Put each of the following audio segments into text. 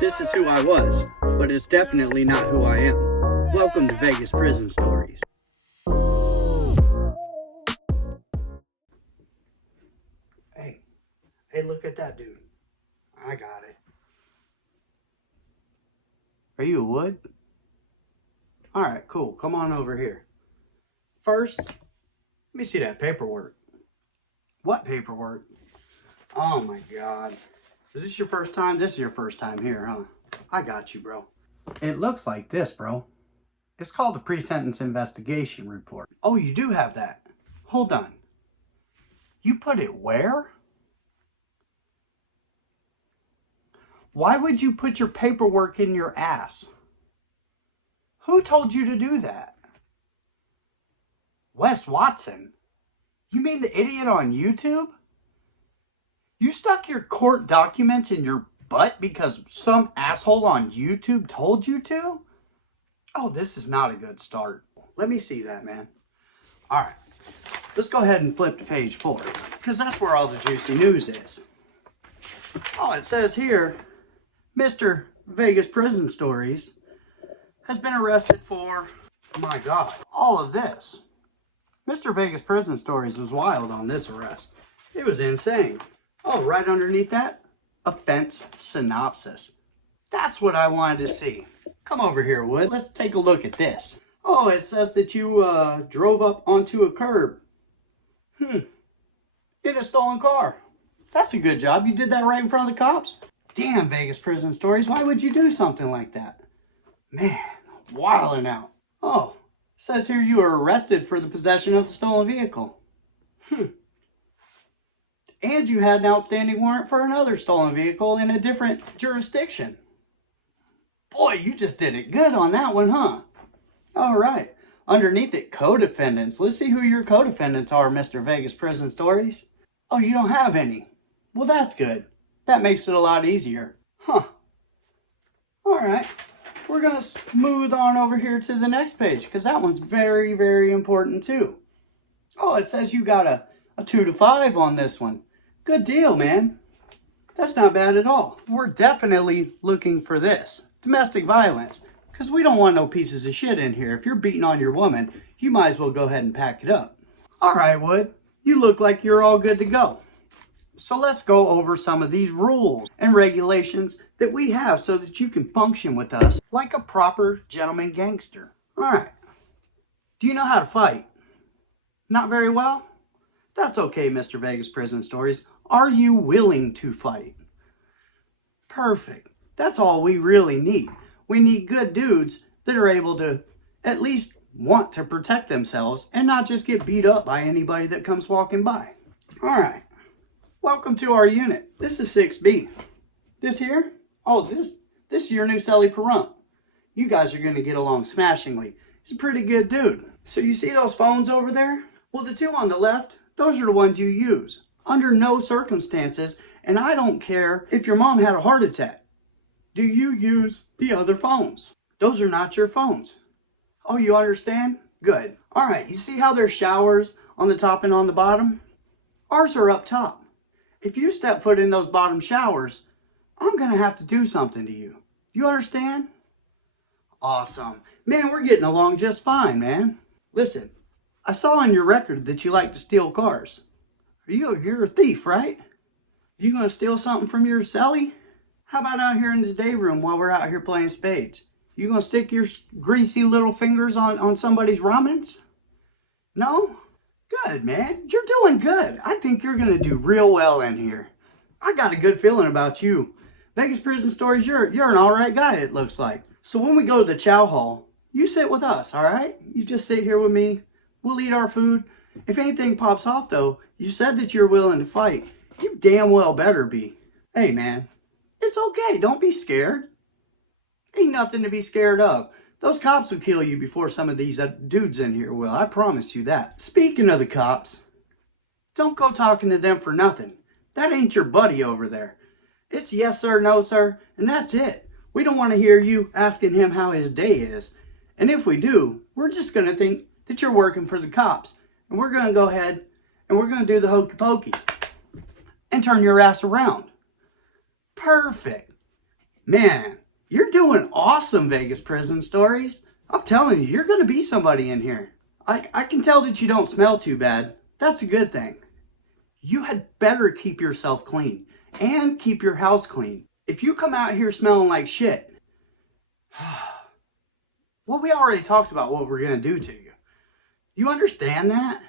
This is who I was, but it's definitely not who I am. Welcome to Vegas Prison Stories. Hey, look at that dude. I got it. Are you a Wood? Alright, cool. Come on over here. First, let me see that paperwork. What paperwork? Oh my God. Is this your first time? This is your first time here, huh? I got you, bro. It looks like this, bro. It's called a pre-sentence investigation report. Oh, you do have that. Hold on. You put it where? Why would you put your paperwork in your ass? Who told you to do that? Wes Watson? You mean the idiot on YouTube? You stuck your court documents in your butt because some asshole on YouTube told you to? Oh, this is not a good start. Let me see that, man. All right, let's go ahead and flip to page 4, because that's where all the juicy news is. Oh, it says here, Mr. Vegas Prison Stories has been arrested for, oh my God, all of this. Mr. Vegas Prison Stories was wild on this arrest. It was insane. Oh, right underneath that, offense synopsis. That's what I wanted to see. Come over here, Wood. Let's take a look at this. Oh, it says that you drove up onto a curb. In a stolen car. That's a good job. You did that right in front of the cops. Damn, Vegas Prison Stories. Why would you do something like that? Man, wilding out. Oh, it says here you were arrested for the possession of the stolen vehicle. And you had an outstanding warrant for another stolen vehicle in a different jurisdiction. Boy, you just did it good on that one, huh? All right. Underneath it, co-defendants. Let's see who your co-defendants are, Mr. Vegas Prison Stories. Oh, you don't have any. Well, that's good. That makes it a lot easier. Huh. All right. We're going to move on over here to the next page, because that one's very, very important too. Oh, it says you got a 2 to 5 on this one. Good deal, man. That's not bad at all. We're definitely looking for this. Domestic violence. Because we don't want no pieces of shit in here. If you're beating on your woman, you might as well go ahead and pack it up. All right, Wood. You look like you're all good to go. So let's go over some of these rules and regulations that we have so that you can function with us like a proper gentleman gangster. All right. Do you know how to fight? Not very well? That's okay, Mr. Vegas Prison Stories. Are you willing to fight? Perfect. That's all we really need. We need good dudes that are able to at least want to protect themselves and not just get beat up by anybody that comes walking by. All right. Welcome to our unit. This is 6B. This here? Oh, this is your new celly Perrunt. You guys are going to get along smashingly. He's a pretty good dude. So you see those phones over there? Well, the two on the left, those are the ones you use. Under no circumstances, and I don't care if your mom had a heart attack, do you use the other phones. Those are not your phones. Oh, you understand? Good. All right, you see how there's showers on the top and on the bottom? Ours are up top. If you step foot in those bottom showers, I'm going to have to do something to you. You understand? Awesome. Man, we're getting along just fine, man. Listen, I saw on your record that you like to steal cars. You're a thief, right? You going to steal something from your celly? How about out here in the day room while we're out here playing spades? You going to stick your greasy little fingers on somebody's ramens? No? Good, man. You're doing good. I think you're going to do real well in here. I got a good feeling about you. Vegas Prison Stories, you're an all right guy, it looks like. So when we go to the chow hall, you sit with us, all right? You just sit here with me. We'll eat our food. If anything pops off, though, you said that you're willing to fight. You damn well better be. Hey, man, it's okay. Don't be scared. Ain't nothing to be scared of. Those cops will kill you before some of these dudes in here will. I promise you that. Speaking of the cops, don't go talking to them for nothing. That ain't your buddy over there. It's yes, sir, no, sir, and that's it. We don't want to hear you asking him how his day is. And if we do, we're just going to think that you're working for the cops. And we're going to go ahead and we're going to do the hokey pokey and turn your ass around. Perfect. Man, you're doing awesome, Vegas Prison Stories. I'm telling you, you're going to be somebody in here. I can tell that you don't smell too bad. That's a good thing. You had better keep yourself clean and keep your house clean. If you come out here smelling like shit, well, we already talked about what we're going to do to you. You understand that?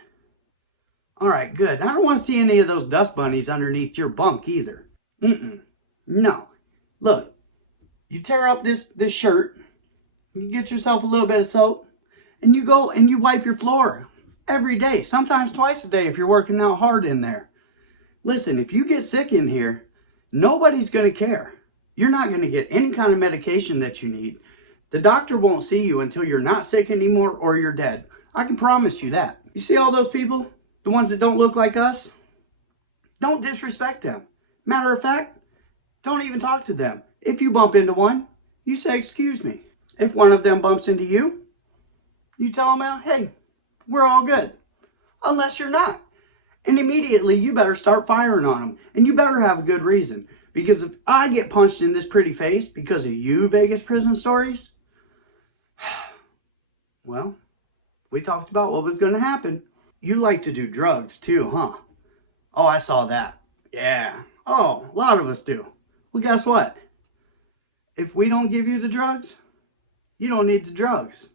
All right, good. I don't want to see any of those dust bunnies underneath your bunk either. No. Look, you tear up this shirt, you get yourself a little bit of soap, and you go and you wipe your floor every day, sometimes twice a day if you're working out hard in there. Listen, if you get sick in here, nobody's going to care. You're not going to get any kind of medication that you need. The doctor won't see you until you're not sick anymore or you're dead. I can promise you that. You see all those people? The ones that don't look like us? Don't disrespect them. Matter of fact, don't even talk to them. If you bump into one, you say, excuse me. If one of them bumps into you, you tell them, hey, we're all good. Unless you're not. And immediately you better start firing on them. And you better have a good reason. Because if I get punched in this pretty face because of you, Vegas Prison Stories, well, we talked about what was going to happen. You like to do drugs too, huh? Oh, I saw that. Yeah. Oh, a lot of us do. Well, guess what? If we don't give you the drugs, you don't need the drugs.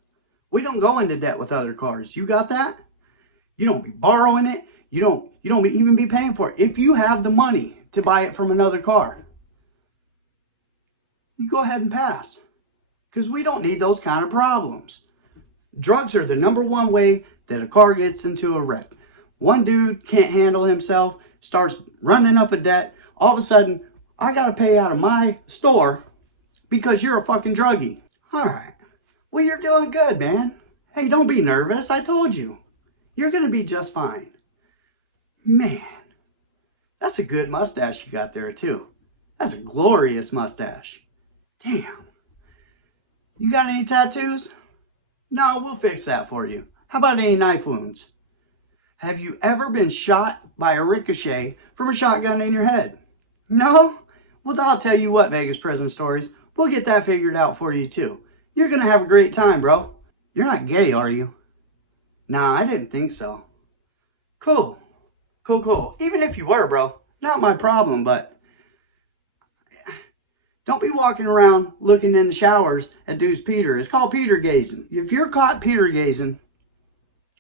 We don't go into debt with other cars. You got that? You don't be borrowing it. You don't even be paying for it. If you have the money to buy it from another car, you go ahead and pass. Because we don't need those kind of problems. Drugs are the #1 way that a car gets into a wreck. One dude can't handle himself, starts running up a debt. All of a sudden, I got to pay out of my store because you're a fucking druggie. All right. Well, you're doing good, man. Hey, don't be nervous. I told you. You're going to be just fine. Man, that's a good mustache you got there, too. That's a glorious mustache. Damn. You got any tattoos? No, we'll fix that for you. How about any knife wounds? Have you ever been shot by a ricochet from a shotgun in your head? No? Well, I'll tell you what, Vegas Prison Stories. We'll get that figured out for you, too. You're going to have a great time, bro. You're not gay, are you? Nah, I didn't think so. Cool. Cool. Even if you were, bro. Not my problem, but don't be walking around looking in the showers at dudes Peter. It's called Peter gazing. If you're caught Peter gazing,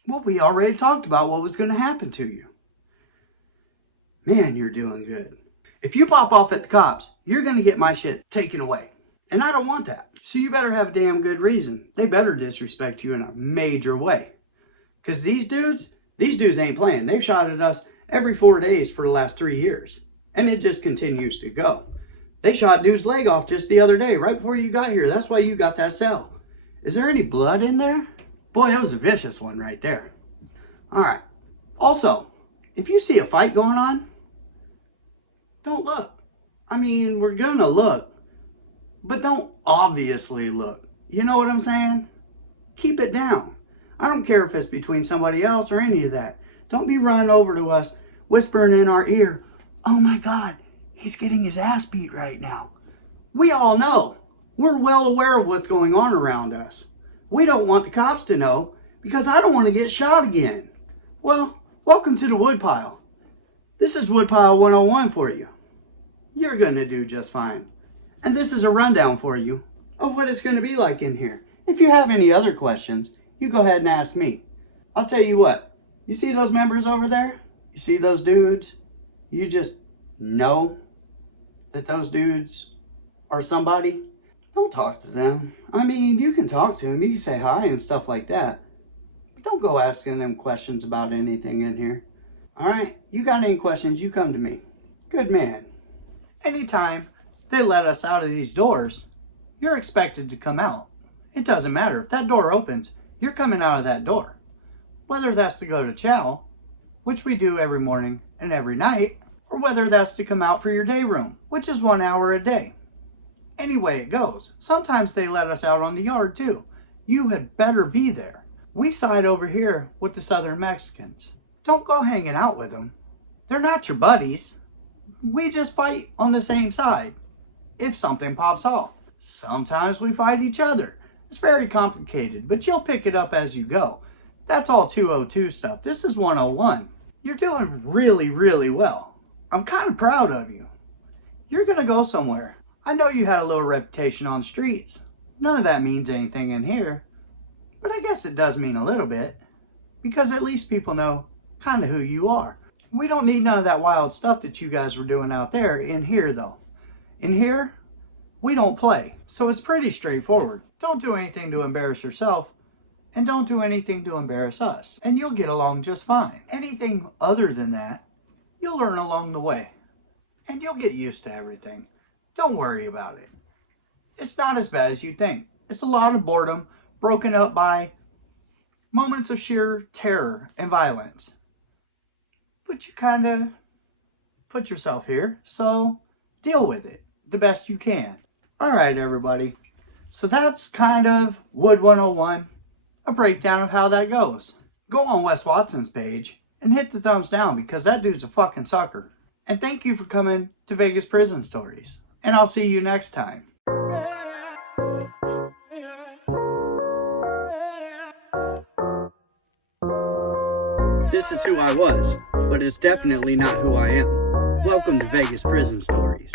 well, we already talked about what was going to happen to you. Man, you're doing good. If you pop off at the cops, you're going to get my shit taken away. And I don't want that. So you better have a damn good reason. They better disrespect you in a major way. Because these dudes ain't playing. They've shot at us every 4 days for the last 3 years. And it just continues to go. They shot dude's leg off just the other day, right before you got here. That's why you got that cell. Is there any blood in there? Boy, that was a vicious one right there. All right. Also, if you see a fight going on, don't look. I mean, we're gonna look, but don't obviously look. You know what I'm saying? Keep it down. I don't care if it's between somebody else or any of that. Don't be running over to us, whispering in our ear, oh my God, he's getting his ass beat right now. We all know. We're well aware of what's going on around us. We don't want the cops to know because I don't want to get shot again. Well, welcome to the Woodpile. This is Woodpile 101 for you. You're going to do just fine. And this is a rundown for you of what it's going to be like in here. If you have any other questions, you go ahead and ask me. I'll tell you what. You see those members over there? You see those dudes? You just know that those dudes are somebody. Don't talk to them. I mean, you can talk to them. You can say hi and stuff like that. But don't go asking them questions about anything in here. All right? You got any questions, you come to me. Good man. Anytime they let us out of these doors, you're expected to come out. It doesn't matter. If that door opens, you're coming out of that door. Whether that's to go to chow, which we do every morning and every night, or whether that's to come out for your day room, which is 1 hour a day. Any way it goes. Sometimes they let us out on the yard too. You had better be there. We side over here with the Southern Mexicans. Don't go hanging out with them. They're not your buddies. We just fight on the same side. if something pops off. Sometimes we fight each other. It's very complicated, but you'll pick it up as you go. That's all 202 stuff. This is 101. You're doing really, really well. I'm kind of proud of you. You're gonna go somewhere. I know you had a little reputation on the streets. None of that means anything in here, but I guess it does mean a little bit, because at least people know kind of who you are. We don't need none of that wild stuff that you guys were doing out there in here though. In here, we don't play, so it's pretty straightforward. Don't do anything to embarrass yourself, and don't do anything to embarrass us, and you'll get along just fine. Anything other than that, you'll learn along the way, and you'll get used to everything. Don't worry about it. It's not as bad as you think. It's a lot of boredom broken up by moments of sheer terror and violence. But you kind of put yourself here, so deal with it the best you can. All right, everybody. So that's kind of Wood 101, a breakdown of how that goes. Go on Wes Watson's page and hit the thumbs down because that dude's a fucking sucker. And thank you for coming to Vegas Prison Stories. And I'll see you next time. This is who I was, but it's definitely not who I am. Welcome to Vegas Prison Stories.